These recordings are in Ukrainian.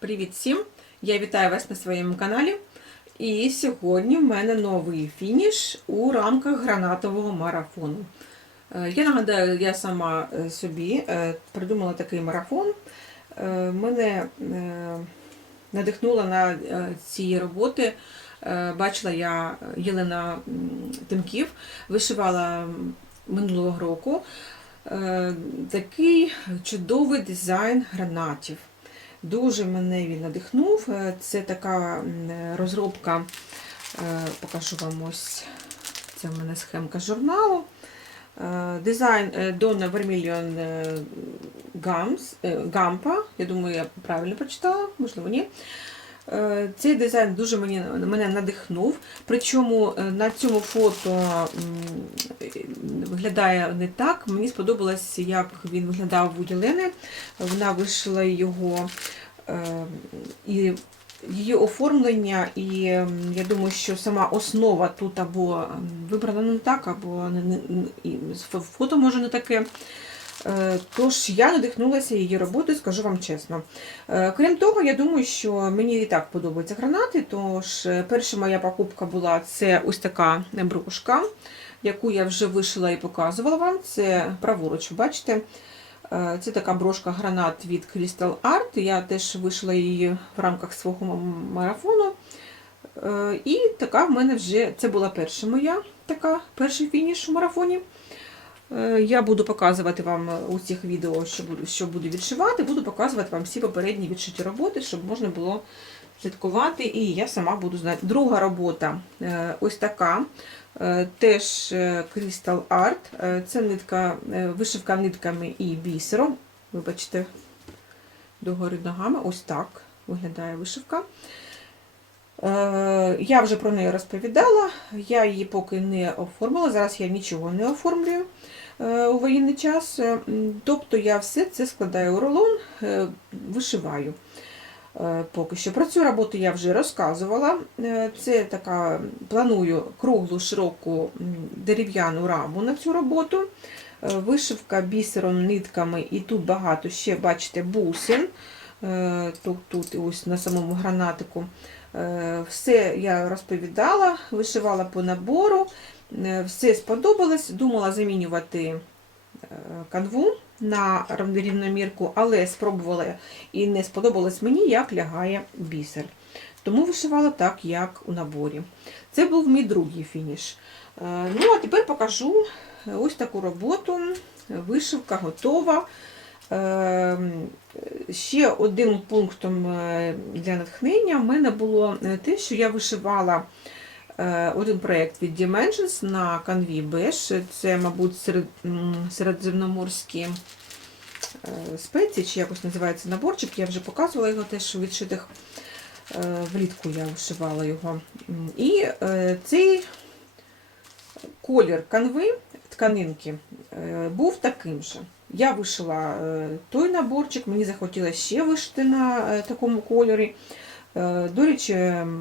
Привіт всім! Я вітаю вас на своєму каналі. І сьогодні в мене новий фініш у рамках гранатового марафону. Е, Я нагадаю, я сама е, собі е, придумала такий марафон. Мене надихнула на ці роботи. Бачила я Єлена Тимків, вишивала минулого року такий чудовий дизайн гранатів. Дуже мене він надихнув. Е, Це така розробка, е, покажу вам ось це в мене схемка журналу. Е, Дизайн е, Donna Vermilion е, е, Гампа. Я думаю, я правильно прочитала, можливо, ні. Е, Цей дизайн дуже мені, мене надихнув. Причому е, на цьому фото виглядає не так. Мені сподобалось, як він виглядав у Єлени. Вона вишила його е, і її оформлення, і я думаю, що сама основа тут або вибрана не так, або не, фото може не таке. Е, Тож я надихнулася її роботою, скажу вам чесно. Е, Крім того, я думаю, що мені і так подобаються гранати. Тож е, перша моя покупка була це ось така брошка, яку я вже вишила і показувала вам. Це праворуч, бачите. Це така брошка гранат від Crystal Art. Я теж вишила її в рамках свого марафону. І така в мене вже це була перша моя така, перший фініш у марафоні. Е, Я буду показувати вам у цих відео, що буду, що буду відшивати, буду показувати вам всі попередні відшиті роботи, щоб можна було слідкувати, і я сама буду знати. Друга робота е, ось така. Е, Теж е, Crystal Art. Е, Це нитка, е, вишивка нитками і бісером. Вибачте, догори ногами. Ось так виглядає вишивка. Е, Я вже про неї розповідала, я її поки не оформила. Зараз я нічого не оформлюю е, у воєнний час. Е, Тобто я все це складаю у рулон, е, вишиваю. Е, Поки що про цю роботу я вже розказувала. Е, Це така планую круглу широку дерев'яну раму на цю роботу. Е, Вишивка бісером, нитками, і тут багато ще, бачите, бусин. Е, Тут, тут ось на самому гранатику. Е, Все я розповідала, вишивала по набору. Е, Все сподобалось. Думала замінювати е, канву на рівномірку, але спробувала і не сподобалось мені, як лягає бісер. Тому вишивала так, як у наборі. Це був мій другий фініш. Е, Ну, а тепер покажу ось таку роботу. Вишивка готова. Ще одним пунктом для натхнення в мене було те, що я вишивала один проєкт від Dimensions на канві Beige. Це, мабуть, серед, середземноморські е, спеції, чи якось називається наборчик. Я вже показувала його теж у відшитих. Е, Влітку я вишивала його. І е, цей колір канви, тканинки, е, був таким же. Я вишила е, той наборчик, мені захотілося ще вишити на е, такому кольорі. Е, До речі,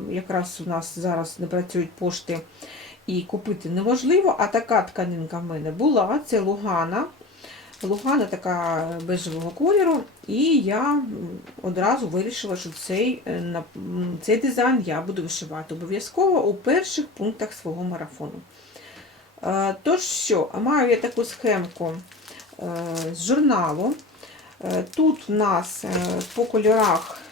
якраз у нас зараз не працюють пошти і купити неможливо, а така тканинка в мене була, це Лугана. Лугана така бежевого кольору, і я одразу вирішила, що цей, е, цей дизайн я буду вишивати обов'язково у перших пунктах свого марафону. Е, Тож що, маю я таку схемку е, з журналу. Е, Тут у нас е, по кольорах е,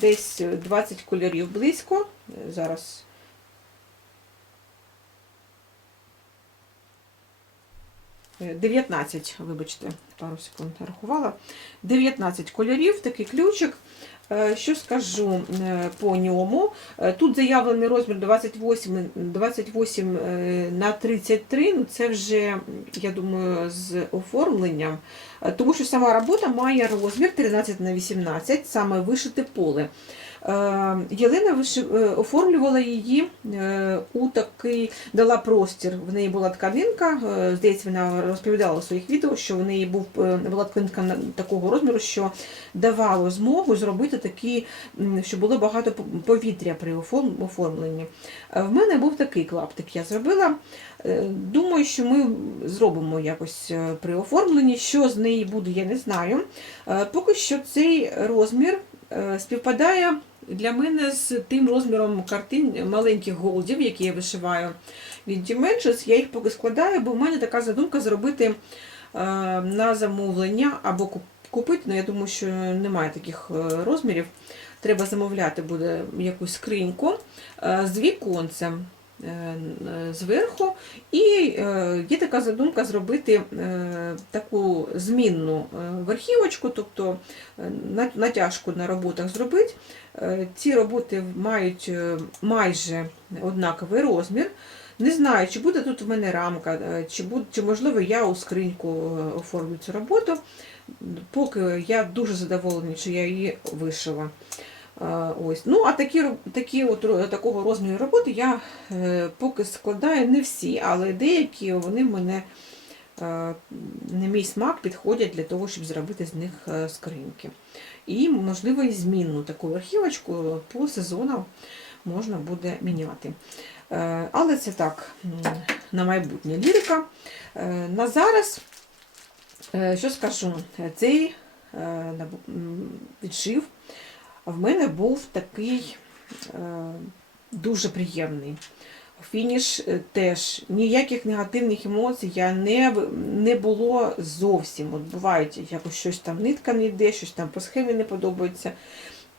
десь 20 кольорів близько. Зараз. Дев'ятнадцять, вибачте, пару секунд рахувала. 19 кольорів, такий ключик. Е, Що скажу е, по ньому? Е, Тут заявлений розмір 28, 28 е, на 33, ну це вже, я думаю, з оформленням, тому що сама робота має розмір 13 на 18, саме вишите поле. Е, Єлена е, оформлювала її е, у такий, дала простір. В неї була тканинка. Здається, вона розповідала у своїх відео, що в неї був, була тканинка такого розміру, що давало змогу зробити такі, щоб було багато пов- повітря при оформленні. В мене був такий клаптик, я зробила. Думаю, що ми зробимо якось при оформленні. Що з неї буде, я не знаю. Поки що цей розмір співпадає для мене з тим розміром картин маленьких голдів, які я вишиваю від Dimensions. Я їх поки складаю, бо в мене така задумка зробити е, на замовлення або купити. Ну, я думаю, що немає таких е, розмірів. Треба замовляти буде якусь скриньку е, з віконцем зверху. І е, є така задумка зробити е, таку змінну е, верхівочку, тобто е, натяжку на роботах зробити. Е, Ці роботи мають е, майже однаковий розмір. Не знаю, чи буде тут в мене рамка, е, чи, буде, чи можливо я у скриньку е, оформлю цю роботу. Поки я дуже задоволена, що я її вишила. Ось. Ну, а такі, такі от, такого розміру роботи я е, поки складаю не всі, але деякі вони в мене е, на мій смак підходять для того, щоб зробити з них е, скриньки. І, можливо, і змінну таку верхівочку по сезонам можна буде міняти. Але це так, на майбутнє лірика. На зараз, що скажу, цей відшив в мене був такий е, дуже приємний. Фініш е, теж ніяких негативних емоцій я не, не було зовсім. От бувають якось щось там нитка не йде, щось там по схемі не подобається.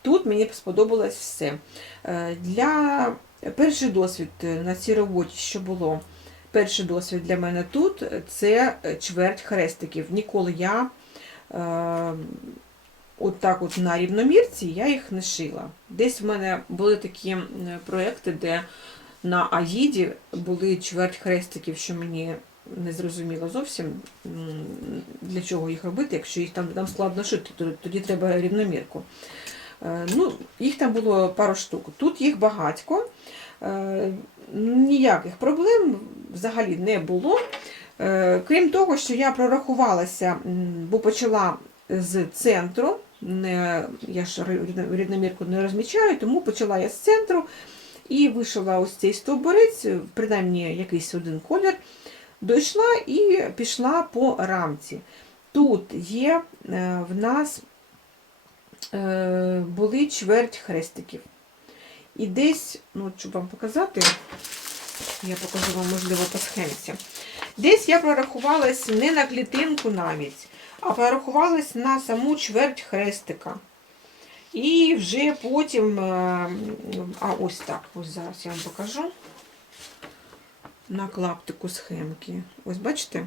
Тут мені сподобалось все. Е, Для перший досвід на цій роботі, що було, перший досвід для мене тут це чверть хрестиків. Ніколи я от так от на рівномірці я їх не шила. Десь в мене були такі проекти, де на Аїді були чверть хрестиків, що мені не зрозуміло зовсім, для чого їх робити, якщо їх там, там складно шити, то тоді треба рівномірку. Е, Ну, їх там було пару штук. Тут їх багатько. Е, Ніяких проблем взагалі не було. Е, Крім того, що я прорахувалася, бо почала з центру. Не, я ж рівно- рівномірку не розмічаю, тому почала я з центру і вишила ось цей стовбурець, принаймні якийсь один колір. Дійшла і пішла по рамці. Тут є е, в нас е, були чверть хрестиків. І десь, ну, щоб вам показати, я покажу вам, можливо, по схемці. Десь я прорахувалась не на клітинку навіть, а прорахувалась на саму чверть хрестика. І вже потім, е, а ось так, ось зараз я вам покажу на клаптику схемки. Ось бачите,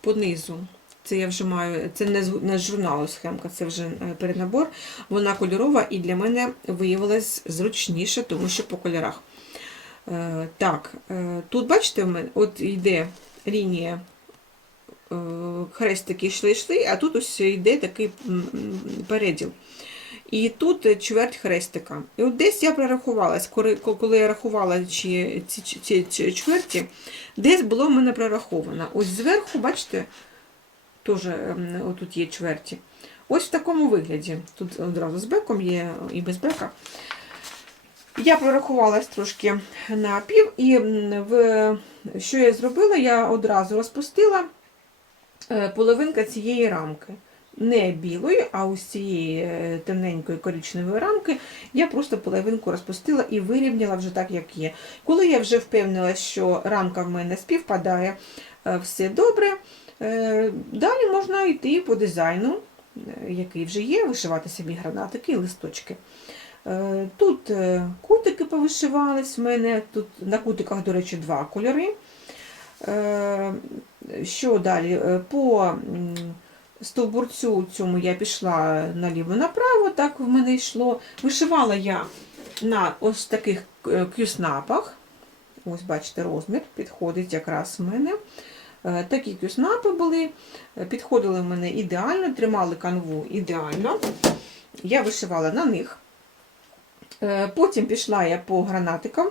понизу. Це я вже маю, це не з, журналу схемка, це вже е, переднабор. Вона кольорова і для мене виявилась зручніше, тому що по кольорах. Е, так, тут бачите, в мене от йде лінія хрестики йшли, йшли, а тут ось йде такий переділ. І тут е, чверть хрестика. І от десь я прорахувалась, коли, я рахувала ці, ці, чверті, десь було в мене прораховано. Ось зверху, бачите, теж ем, отут є чверті. Ось в такому вигляді. Тут одразу з беком є і без бека. Я прорахувалась трошки на пів, і в, що я зробила, я одразу розпустила е, половинка цієї рамки. Не білої, а ось цієї е, темненької коричневої рамки я просто половинку розпустила і вирівняла вже так, як є. Коли я вже впевнилася, що рамка в мене співпадає, е, все добре. е, Далі можна йти по дизайну, е, який вже є, вишивати собі гранатики і листочки. Е, Тут е, кутики повишивались в мене, тут на кутиках, до речі, два кольори. Що далі? Е, По стовбурцю цьому я пішла наліво-направо, так в мене йшло. Вишивала я на ось таких е, кюснапах. Ось, бачите, розмір підходить якраз в мене. Е, Такі кюснапи були, підходили в мене ідеально, тримали канву ідеально. Я вишивала на них. Потім пішла я по гранатикам.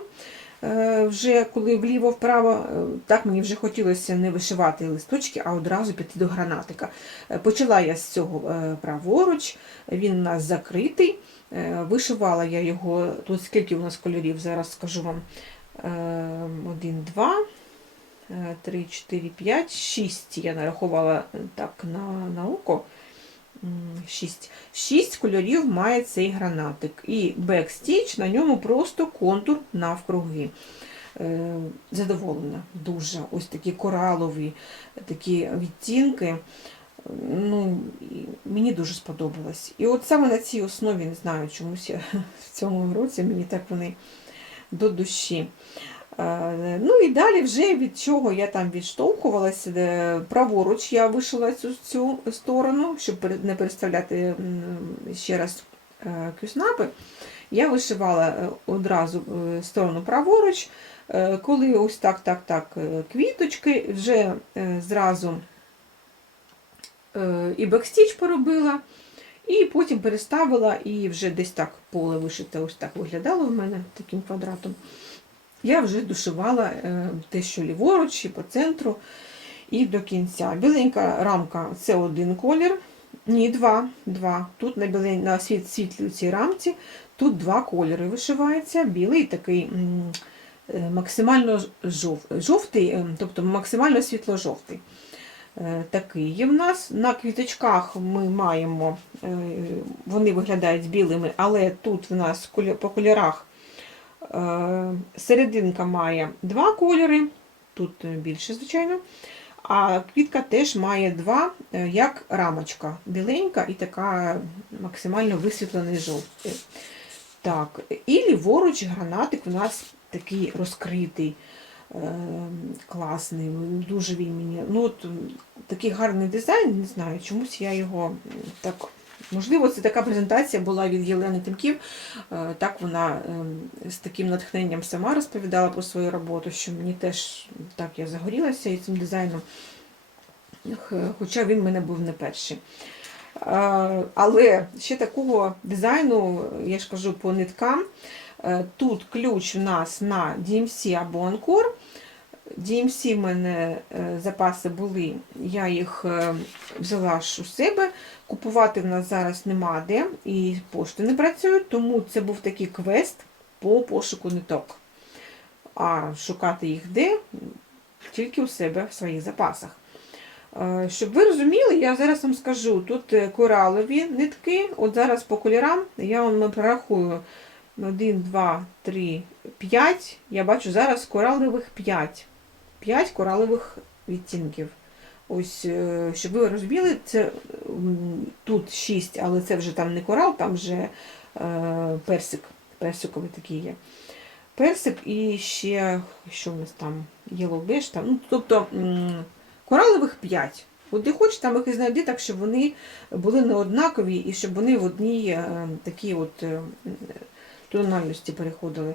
Е, Вже коли вліво-вправо, е, так мені вже хотілося не вишивати листочки, а одразу піти до гранатика. Е, Почала я з цього праворуч, він у нас закритий. Вишивала я його, тут скільки у нас кольорів, зараз скажу вам. Е, Один, два, е, три, чотири, п'ять, шість я нарахувала так на, на око. 6. 6 кольорів має цей гранатик. І бекстіч на ньому просто контур навкруги. Е, Задоволена дуже. Ось такі коралові такі відтінки. Ну, мені дуже сподобалось. І от саме на цій основі, не знаю, чомусь в цьому році мені так вони до душі. Е, Ну і далі вже від чого я там відштовхувалася, праворуч я вишила цю, цю сторону, щоб не переставляти ще раз е, кюснапи. Я вишивала е, одразу е, сторону праворуч, Е, коли ось так, так, так, е, квіточки, вже е, зразу е, і бекстіч поробила, і потім переставила, і вже десь так поле вишите, ось так виглядало в мене таким квадратом. Я вже дошивала е, те, що ліворуч, і по центру, і до кінця. Біленька рамка це один колір. Ні, два. два. Тут на, білень, на світ, світлій цій рамці тут два кольори вишивається. Білий такий е, максимально жов, жовтий, е, тобто максимально світло-жовтий. Такий є в нас. На квіточках ми маємо, вони виглядають білими, але тут в нас по кольорах Серединка має два кольори, тут е, більше, звичайно. А квітка теж має два, е, як рамочка, біленька і така максимально висвітлений жовтий. Так, і ліворуч гранатик у нас такий розкритий, е, класний, дуже він мені. Ну, от, такий гарний дизайн, не знаю, чомусь я його так. Можливо, це така презентація була від Єлени Тимків. Е, Так вона ем, з таким натхненням сама розповідала про свою роботу, що мені теж так я загорілася цим дизайном, хоча він в мене був не перший. Е, Але ще такого дизайну, я ж кажу, по ниткам. Е, Тут ключ у нас на DMC або Анкор. DMC в мене е, запаси були, я їх е, взяла ж у себе. Купувати в нас зараз нема де, і пошти не працюють, тому це був такий квест по пошуку ниток. А шукати їх де тільки у себе в своїх запасах. Е, Щоб ви розуміли, я зараз вам скажу, тут коралові нитки, от зараз по кольорам я вам прорахую 1, 2, 3, 5. Я бачу зараз коралових 5. 5 коралових відтінків. Ось, е, щоб ви розуміли, це тут 6, але це вже там не корал, там вже е, персик. Персиковий такий є. Персик і ще, що в нас там, Yellow Beige, там, ну, тобто м, коралових 5. От де хочеш, там їх і знайди, так, щоб вони були не однакові і щоб вони в одній е, такій от тональності переходили.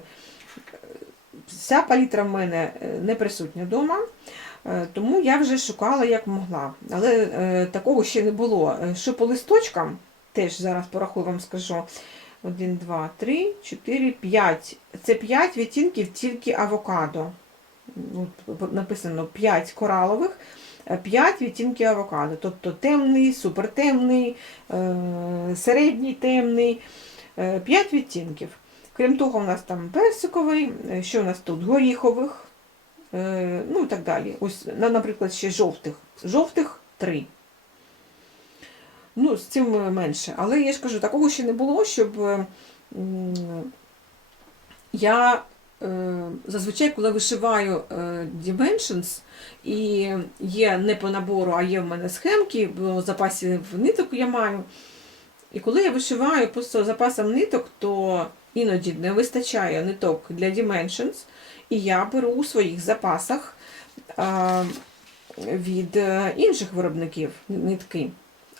Вся палітра в мене е, не присутня вдома. Е, Тому я вже шукала як могла. Але е, такого ще не було. Що по листочкам, теж зараз порахую вам скажу. 1, 2, 3, 4, 5. Це 5 відтінків тільки авокадо. Написано 5 коралових, 5 відтінків авокадо. Тобто темний, супертемний, середній темний. 5 відтінків. Крім того, у нас там персиковий, е, що у нас тут? Горіхових, е, ну і так далі. Ось, наприклад, ще жовтих. Жовтих три. Ну, з цим е, менше. Але я ж кажу, такого ще не було, щоб я зазвичай, коли вишиваю Dimensions, і є не по набору, а є в мене схемки, бо в запасі в ниток я маю. І коли я вишиваю просто запасом ниток, то іноді не вистачає ниток для Dimensions, і я беру у своїх запасах від е, інших виробників нитки.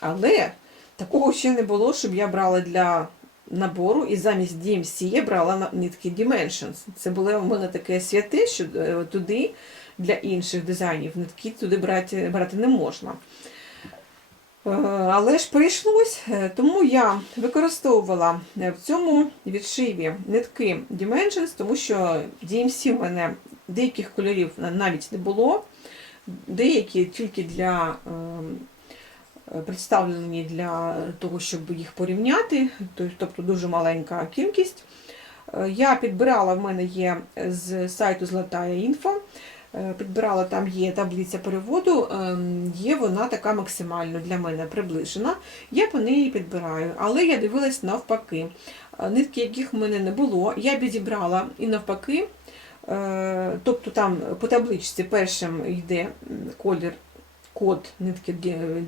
Але такого ще не було, щоб я брала для набору і замість DMC я брала нитки Dimensions. Це було в мене таке святе, що е, туди для інших дизайнів нитки туди брати, брати не можна. Е, Але ж прийшлось, е, тому я використовувала е, в цьому відшиві нитки Dimensions, тому що DMC в мене деяких кольорів навіть не було, деякі тільки для ем, представлені для того, щоб їх порівняти, тобто дуже маленька кількість. Я підбирала, в мене є з сайту Золотая інфо Підбирала, там є таблиця переводу, ем, є вона така максимально для мене приближена. Я по неї підбираю, але я дивилась навпаки. Е, Нитки, яких в мене не було, я підібрала і навпаки. Е, Тобто там по табличці першим йде колір, код нитки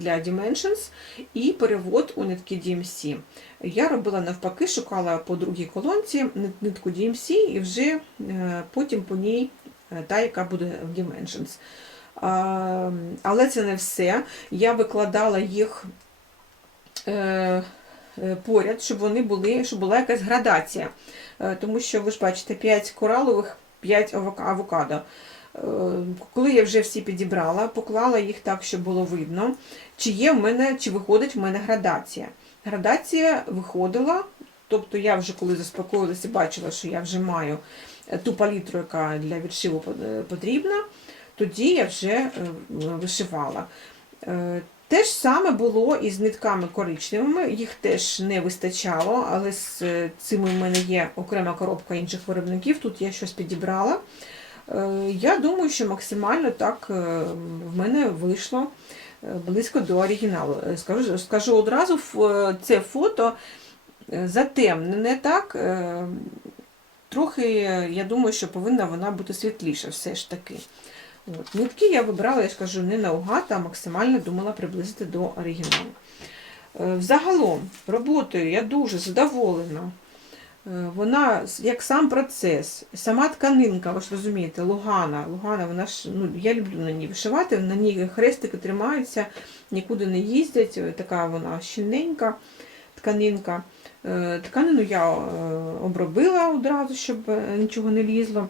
для Dimensions і перевод у нитки DMC. Я робила навпаки, шукала по другій колонці нит- нитку DMC і вже е, потім по ній е, та, яка буде в Dimensions. Але це не все. Я викладала їх е, е, поряд, щоб вони були, щоб була якась градація. Е, Тому що ви ж бачите 5 коралових, 5 авокадо. Е, Коли я вже всі підібрала, поклала їх так, щоб було видно, чи є в мене, чи виходить в мене градація. Градація виходила, тобто я вже коли заспокоїлася, бачила, що я вже маю е, ту палітру, яка для відшиву е, потрібна, тоді я вже е, вишивала. Е, Те ж саме було і з нитками коричневими, їх теж не вистачало, але з цими в мене є окрема коробка інших виробників. Тут я щось підібрала. Я думаю, що максимально так в мене вийшло близько до оригіналу. Скажу, скажу одразу, це фото затемнене так. Трохи, я думаю, що повинна вона бути світліша все ж таки. От. Нитки я вибрала, я ж кажу, не наугад, а максимально думала приблизити до оригіналу. Е, Взагалом, роботою я дуже задоволена. Е, Вона як сам процес, сама тканинка, ви ж розумієте, Лугана. Лугана, вона ж, ну, я люблю на ній вишивати, на ній хрестики тримаються, нікуди не їздять. е, Така вона щільненька тканинка. Е, Тканину я е, обробила одразу, щоб е, нічого не лізло.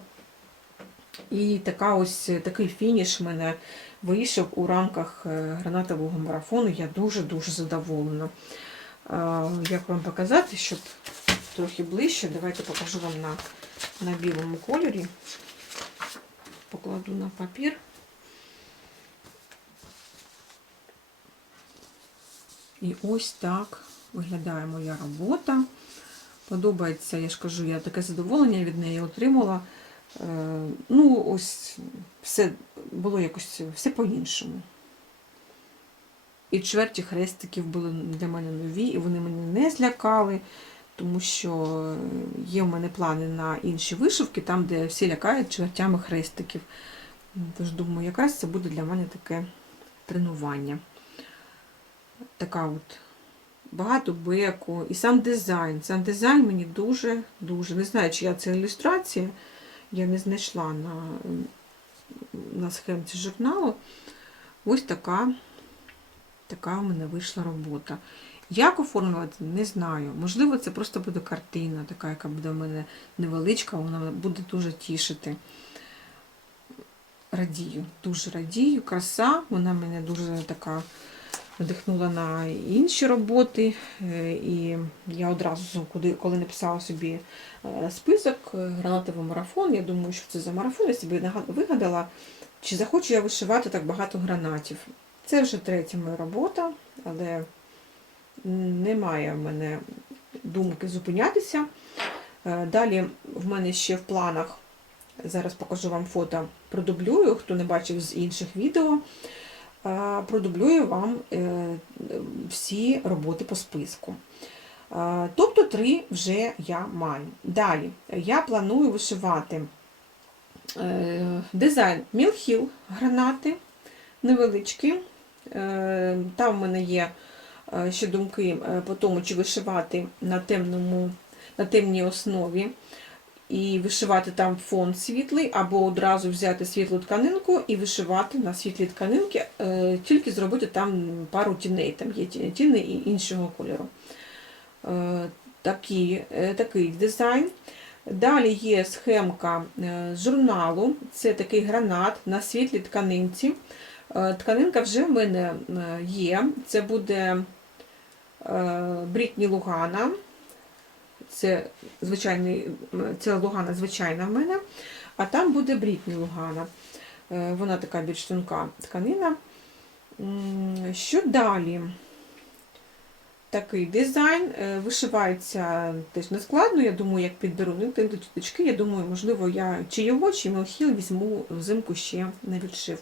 І така ось такий фініш в мене вийшов у рамках гранатового марафону. Я дуже-дуже задоволена. Як вам показати, щоб трохи ближче, давайте покажу вам на, на білому кольорі. Покладу на папір. І ось так виглядає моя робота. Подобається, я ж кажу, я таке задоволення від неї отримала. Е, Ну, ось все було якось все по-іншому. І чверті хрестиків були для мене нові, і вони мене не злякали, тому що є в мене плани на інші вишивки, там, де всі лякають чвертями хрестиків. Тож думаю, якраз це буде для мене таке тренування. Така от багато беку, і сам дизайн. Сам дизайн мені дуже-дуже. Не знаю, чия це ілюстрація. Я не знайшла на, на схемці журналу. Ось така, така у мене вийшла робота. Як оформлювати, не знаю. Можливо, це просто буде картина, така, яка буде в мене невеличка, вона буде дуже тішити. Радію, дуже радію. Краса, вона мене дуже така надихнула на інші роботи. Е, І я одразу, коли, написала собі е, список е, гранатовий марафон, я думаю, що це за марафон, я собі вигадала, чи захочу я вишивати так багато гранатів. Це вже третя моя робота, але немає в мене думки зупинятися. Далі в мене ще в планах, зараз покажу вам фото, продублюю, хто не бачив з інших відео, продублюю вам е, всі роботи по списку. Е, Тобто три вже я маю. Далі я планую вишивати е, дизайн Мілхіл гранати невеличкі. Е, Там в мене є е, ще думки е, по тому, чи вишивати на темному, на темній основі і вишивати там фон світлий, або одразу взяти світлу тканинку і вишивати на світлій тканинки, е, тільки зробити там пару тіней, там є тіни і іншого кольору. Е, Такі, е, такий дизайн. Далі є схемка журналу, це такий гранат на світлій тканинці. Тканинка вже в мене є. Це буде Брітні Лугана. Це звичайний, це Лугана звичайна в мене, а там буде Брітні Лугана. Е, Вона така більш тонка тканина. Що далі? такий дизайн. Е, Вишивається теж не складно, я думаю, як підберу ниточки, я думаю, можливо, я чи його, чи мелхіл візьму взимку ще на відшив.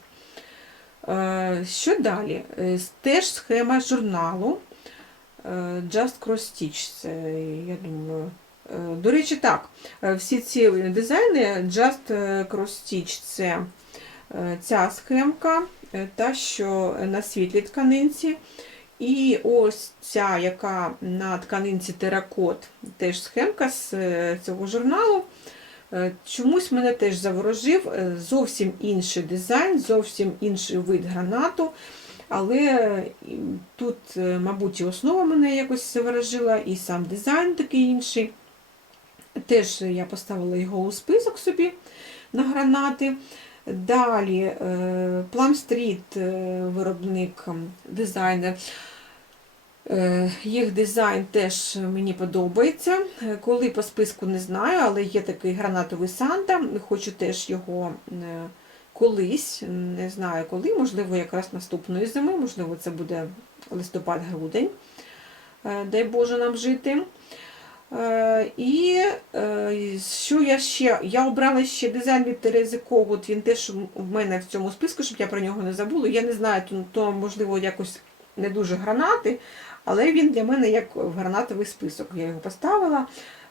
Е, Що далі? Теж схема журналу Just Cross Stitch. Це, я думаю. е, До речі, так, е, всі ці дизайни Just Cross Stitch це е, ця схемка, е, та, що на світлій тканинці. І ось ця, яка на тканинці теракот, теж схемка з е, цього журналу. Е, Чомусь мене теж заворожив е, зовсім інший дизайн, зовсім інший вид гранату. Але е, тут, е, мабуть, і основа мене якось заворожила, і сам дизайн такий інший. Теж я поставила його у список собі на гранати. Далі е, Plum Street, виробник, дизайнер. Їх дизайн теж мені подобається. Коли по списку не знаю, але є такий гранатовий Санта. Хочу теж його колись, не знаю коли, можливо, якраз наступної зими, можливо, це буде листопад-грудень. Е, Дай Боже нам жити. Е, І е, що я ще? Я обрала ще дизайн від Терези Когут, він теж в мене в цьому списку, щоб я про нього не забула. Я не знаю, то, то можливо якось не дуже гранати, але він для мене як гранатовий список. Я його поставила.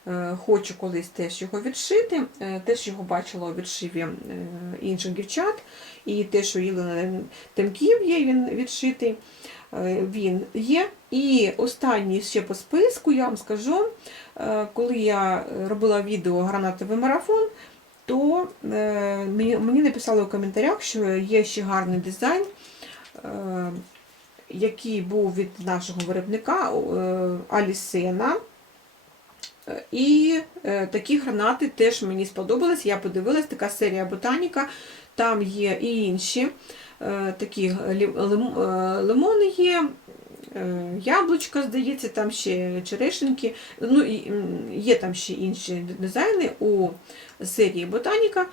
Е, Хочу колись теж його відшити. Е, Теж його бачила у відшиві е, інших дівчат. І те, що Єлена Темків є, він відшитий. Він є. І останній ще по списку, я вам скажу, коли я робила відео гранатовий марафон, то мені написали у коментарях, що є ще гарний дизайн, який був від нашого виробника Алісена. І е, такі гранати теж мені сподобались. Я подивилась, така серія ботаніка. Там є і інші е, такі е, лимони є, яблучка, здається, там ще черешеньки. Ну, є там ще інші дизайни у серії Ботаніка.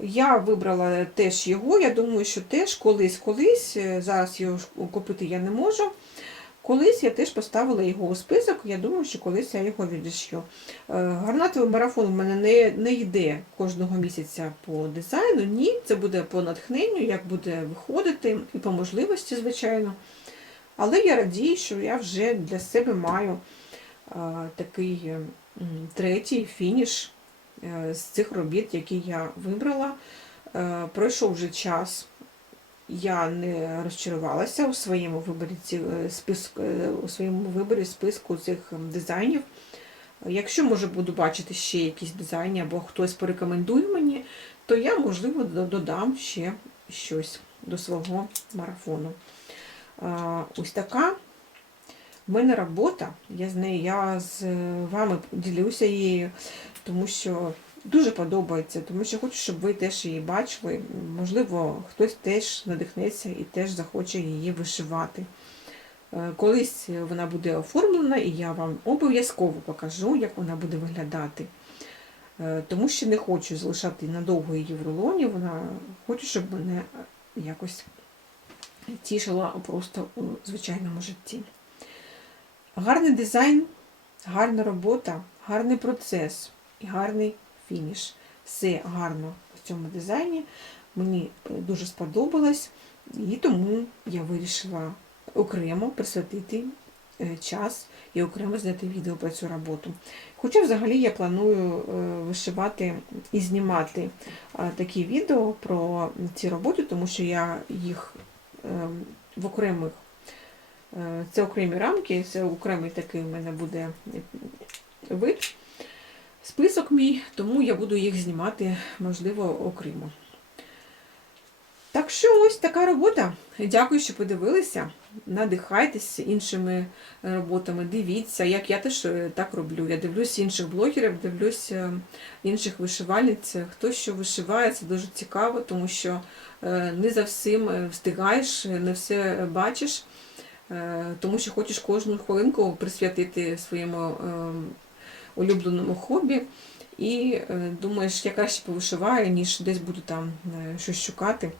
Я вибрала теж його. Я думаю, що теж колись-колись, зараз його купити я не можу. Колись я теж поставила його у список, я думаю, що колись я його відішью. Е, Гарнатовий марафон в мене не, не йде кожного місяця по дизайну. Ні, це буде по натхненню, як буде виходити, і по можливості, звичайно. Але я радію, що я вже для себе маю е, такий е, третій фініш е, з цих робіт, які я вибрала. Пройшов вже час. Я не розчарувалася у своєму виборі е, списку, е, у своєму виборі списку цих ем, дизайнів. Якщо може буду бачити ще якісь дизайни або хтось порекомендує мені, то я, можливо, додам ще щось до свого марафону. Ось така в мене робота. Я з нею, я з вами ділюся її, тому що дуже подобається, тому що хочу, щоб ви теж її бачили. Можливо, хтось теж надихнеться і теж захоче її вишивати. Е, Колись вона буде оформлена, і я вам обов'язково покажу, як вона буде виглядати. Е, Тому що не хочу залишати надовго її в рулоні, вона хочу, щоб мене якось тішила просто у звичайному житті. Гарний дизайн, гарна робота, гарний процес і гарний фініш. Все гарно в цьому дизайні. Мені е, дуже сподобалось, і тому я вирішила окремо присвятити е, час і окремо зняти відео про цю роботу. Хоча взагалі я планую е, вишивати і знімати такі відео про ці роботи, тому що я їх в окремих це окремі рамки, це окремий такий у мене буде вид, список мій, тому я буду їх знімати, можливо, окремо. Так що ось така робота. Дякую, що подивилися. Надихайтеся іншими роботами, дивіться, як я теж е, так роблю. Я дивлюсь інших блогерів, дивлюсь е, інших вишивальниць. Хто що вишиває, це дуже цікаво, тому що е, не за всім встигаєш, не все бачиш, тому що хочеш кожну хвилинку присвятити своєму е, улюбленому хобі. І е, думаєш, я краще повишиваю, ніж десь буду там щось шукати.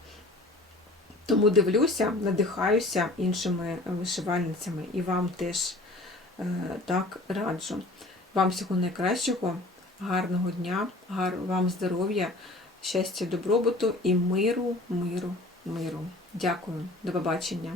Тому дивлюся, надихаюся іншими вишивальницями і вам теж е, так раджу. Вам всього найкращого, гарного дня, вам здоров'я, щастя, добробуту і миру, миру, миру. Дякую, до побачення.